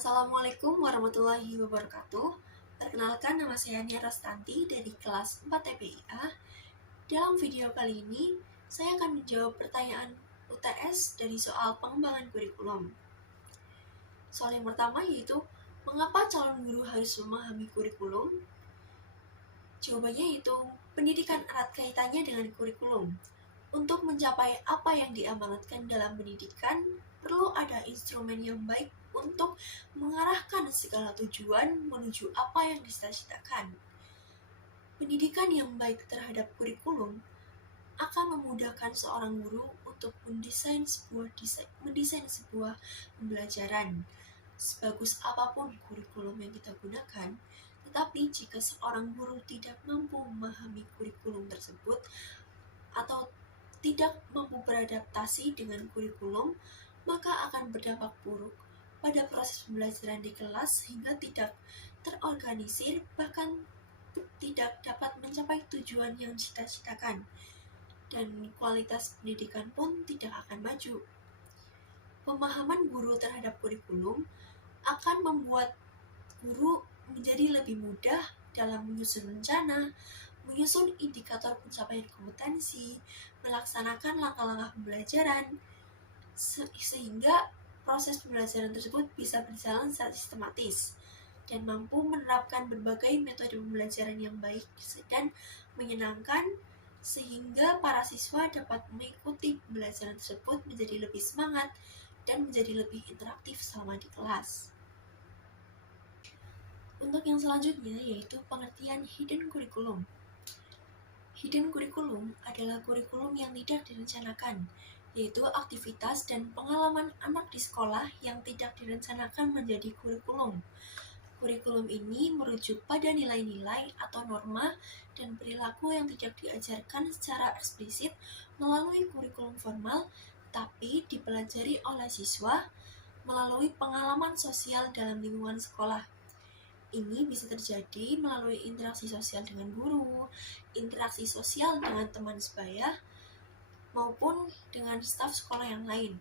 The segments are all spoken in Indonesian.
Assalamualaikum warahmatullahi wabarakatuh. Perkenalkan, nama saya Nia Rastanti dari kelas 4 TPIA. Dalam video kali ini, saya akan menjawab pertanyaan UTS dari soal pengembangan kurikulum. Soal yang pertama yaitu, mengapa calon guru harus memahami kurikulum? Jawabannya yaitu, pendidikan erat kaitannya dengan kurikulum. Untuk mencapai apa yang diamanatkan dalam pendidikan, perlu ada instrumen yang baik untuk mengarahkan segala tujuan menuju apa yang dicita-citakan. Pendidikan yang baik terhadap kurikulum akan memudahkan seorang guru untuk mendesain sebuah pembelajaran. Sebagus apapun kurikulum yang kita gunakan, tetapi jika seorang guru tidak mampu memahami kurikulum tersebut atau tidak mampu beradaptasi dengan kurikulum, maka akan berdampak buruk pada proses pembelajaran di kelas sehingga tidak terorganisir, bahkan tidak dapat mencapai tujuan yang dicita-citakan, dan kualitas pendidikan pun tidak akan maju. Pemahaman guru terhadap kurikulum akan membuat guru menjadi lebih mudah dalam menyusun rencana, menyusun indikator pencapaian kompetensi, melaksanakan langkah-langkah pembelajaran, sehingga proses pembelajaran tersebut bisa berjalan secara sistematis dan mampu menerapkan berbagai metode pembelajaran yang baik dan menyenangkan, sehingga para siswa dapat mengikuti pembelajaran tersebut menjadi lebih semangat dan menjadi lebih interaktif selama di kelas. Untuk yang selanjutnya yaitu pengertian hidden curriculum. Hidden curriculum adalah kurikulum yang tidak direncanakan, yaitu aktivitas dan pengalaman anak di sekolah yang tidak direncanakan menjadi kurikulum. Kurikulum ini merujuk pada nilai-nilai atau norma dan perilaku yang tidak diajarkan secara eksplisit melalui kurikulum formal, tapi dipelajari oleh siswa melalui pengalaman sosial dalam lingkungan sekolah. Ini bisa terjadi melalui interaksi sosial dengan guru, interaksi sosial dengan teman sebaya, maupun dengan staf sekolah yang lain.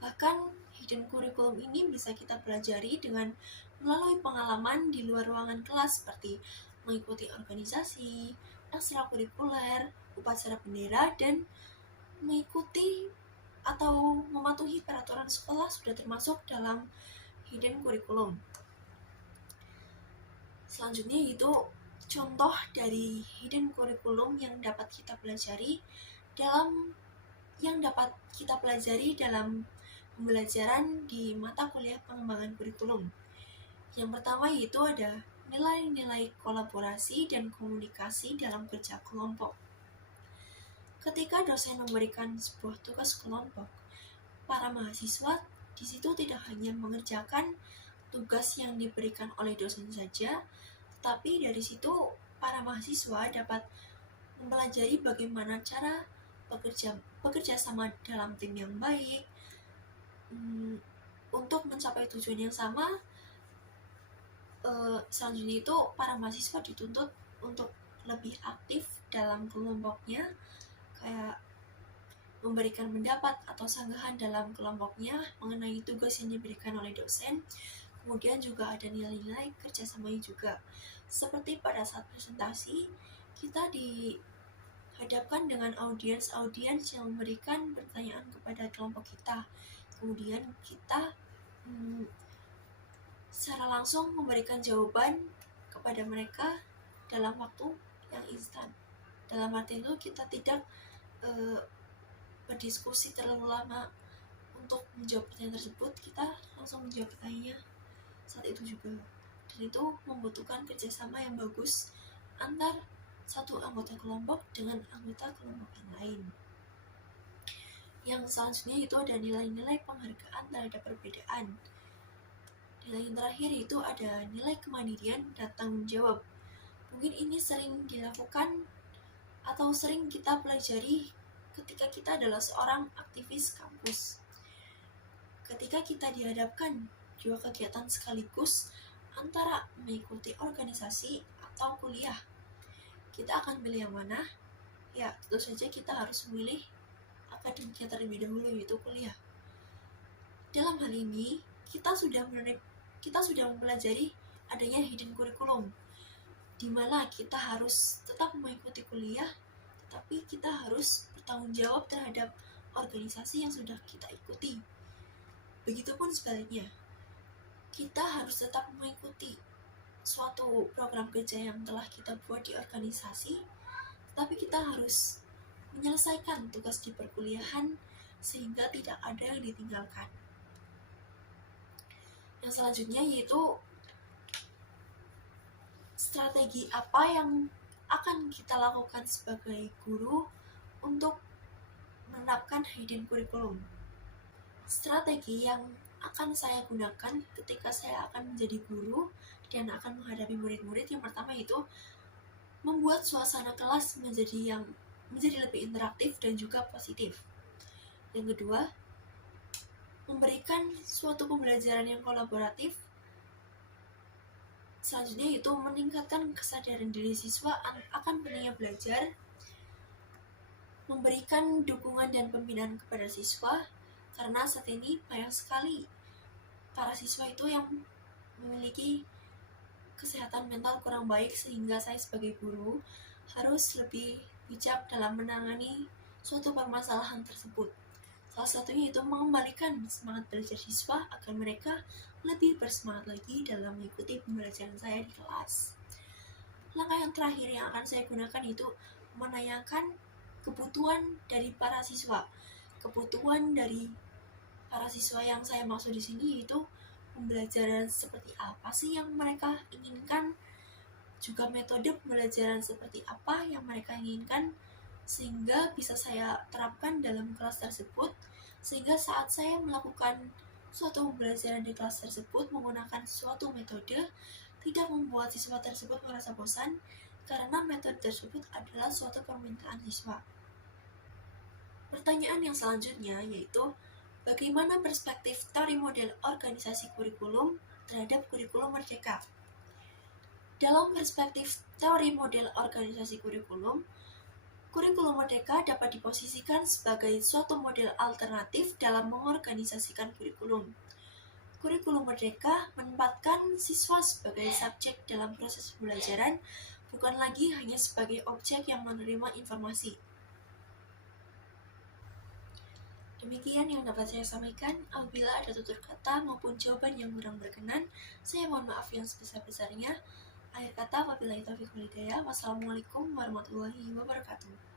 Bahkan, hidden curriculum ini bisa kita pelajari dengan melalui pengalaman di luar ruangan kelas seperti mengikuti organisasi, ekstrakurikuler, upacara bendera, dan mengikuti atau mematuhi peraturan sekolah sudah termasuk dalam hidden curriculum. Selanjutnya yaitu contoh dari hidden curriculum yang dapat kita pelajari dalam pembelajaran di mata kuliah pengembangan kurikulum. Yang pertama yaitu ada nilai-nilai kolaborasi dan komunikasi dalam kerja kelompok. Ketika dosen memberikan sebuah tugas kelompok, para mahasiswa di situ tidak hanya mengerjakan tugas yang diberikan oleh dosen saja, tetapi dari situ para mahasiswa dapat mempelajari bagaimana cara bekerja sama dalam tim yang baik untuk mencapai tujuan yang sama. Selanjutnya itu para mahasiswa dituntut untuk lebih aktif dalam kelompoknya, kayak memberikan pendapat atau sanggahan dalam kelompoknya mengenai tugas yang diberikan oleh dosen. Kemudian juga ada nilai-nilai kerjasamanya juga. Seperti pada saat presentasi, kita dihadapkan dengan audiens yang memberikan pertanyaan kepada kelompok kita. Kemudian kita secara langsung memberikan jawaban kepada mereka dalam waktu yang instan. Dalam arti itu kita tidak berdiskusi terlalu lama untuk menjawab pertanyaan tersebut, kita langsung menjawab pertanyaannya saat itu juga. Dan itu membutuhkan kerjasama yang bagus antar satu anggota kelompok dengan anggota kelompok yang lain. Yang selanjutnya itu ada nilai-nilai penghargaan terhadap perbedaan. Nilai yang terakhir itu ada nilai kemandirian dan tanggung jawab. Mungkin ini sering dilakukan atau sering kita pelajari ketika kita adalah seorang aktivis kampus. Ketika kita dihadapkan dua kegiatan sekaligus antara mengikuti organisasi atau kuliah, kita akan pilih yang mana? Ya, tentu saja kita harus memilih akademiknya terlebih dahulu, yaitu kuliah. Dalam hal ini, kita sudah kita sudah mempelajari adanya hidden curriculum, di mana kita harus tetap mengikuti kuliah, tetapi kita harus bertanggung jawab terhadap organisasi yang sudah kita ikuti. Begitupun sebaliknya, kita harus tetap mengikuti suatu program kerja yang telah kita buat di organisasi, tetapi kita harus menyelesaikan tugas di perkuliahan sehingga tidak ada yang ditinggalkan. Yang selanjutnya yaitu strategi apa yang akan kita lakukan sebagai guru untuk menerapkan hidden curriculum. Strategi yang akan saya gunakan ketika saya akan menjadi guru dan akan menghadapi murid-murid, yang pertama yaitu membuat suasana kelas menjadi lebih interaktif dan juga positif. Yang kedua, memberikan suatu pembelajaran yang kolaboratif. Selanjutnya yaitu meningkatkan kesadaran diri siswa akan pentingnya belajar, memberikan dukungan dan pembinaan kepada siswa, karena saat ini banyak sekali para siswa itu yang memiliki kesehatan mental kurang baik, sehingga saya sebagai guru harus lebih bijak dalam menangani suatu permasalahan tersebut. Salah satunya itu mengembalikan semangat belajar siswa agar mereka lebih bersemangat lagi dalam mengikuti pembelajaran saya di kelas. Langkah yang terakhir yang akan saya gunakan itu menanyakan kebutuhan dari para siswa. Kebutuhan dari para siswa yang saya maksud di sini yaitu pembelajaran seperti apa sih yang mereka inginkan, juga metode pembelajaran seperti apa yang mereka inginkan, sehingga bisa saya terapkan dalam kelas tersebut, sehingga saat saya melakukan suatu pembelajaran di kelas tersebut menggunakan suatu metode tidak membuat siswa tersebut merasa bosan, karena metode tersebut adalah suatu permintaan siswa. Pertanyaan yang selanjutnya yaitu bagaimana perspektif teori model organisasi kurikulum terhadap kurikulum merdeka? Dalam perspektif teori model organisasi kurikulum merdeka dapat diposisikan sebagai suatu model alternatif dalam mengorganisasikan kurikulum. Kurikulum merdeka menempatkan siswa sebagai subjek dalam proses pembelajaran, bukan lagi hanya sebagai objek yang menerima informasi. Demikian yang dapat saya sampaikan. Apabila ada tutur kata maupun jawaban yang kurang berkenan, saya mohon maaf yang sebesar-besarnya. Akhir kata, wabillahi taufiq wal hidayah. Wassalamualaikum warahmatullahi wabarakatuh.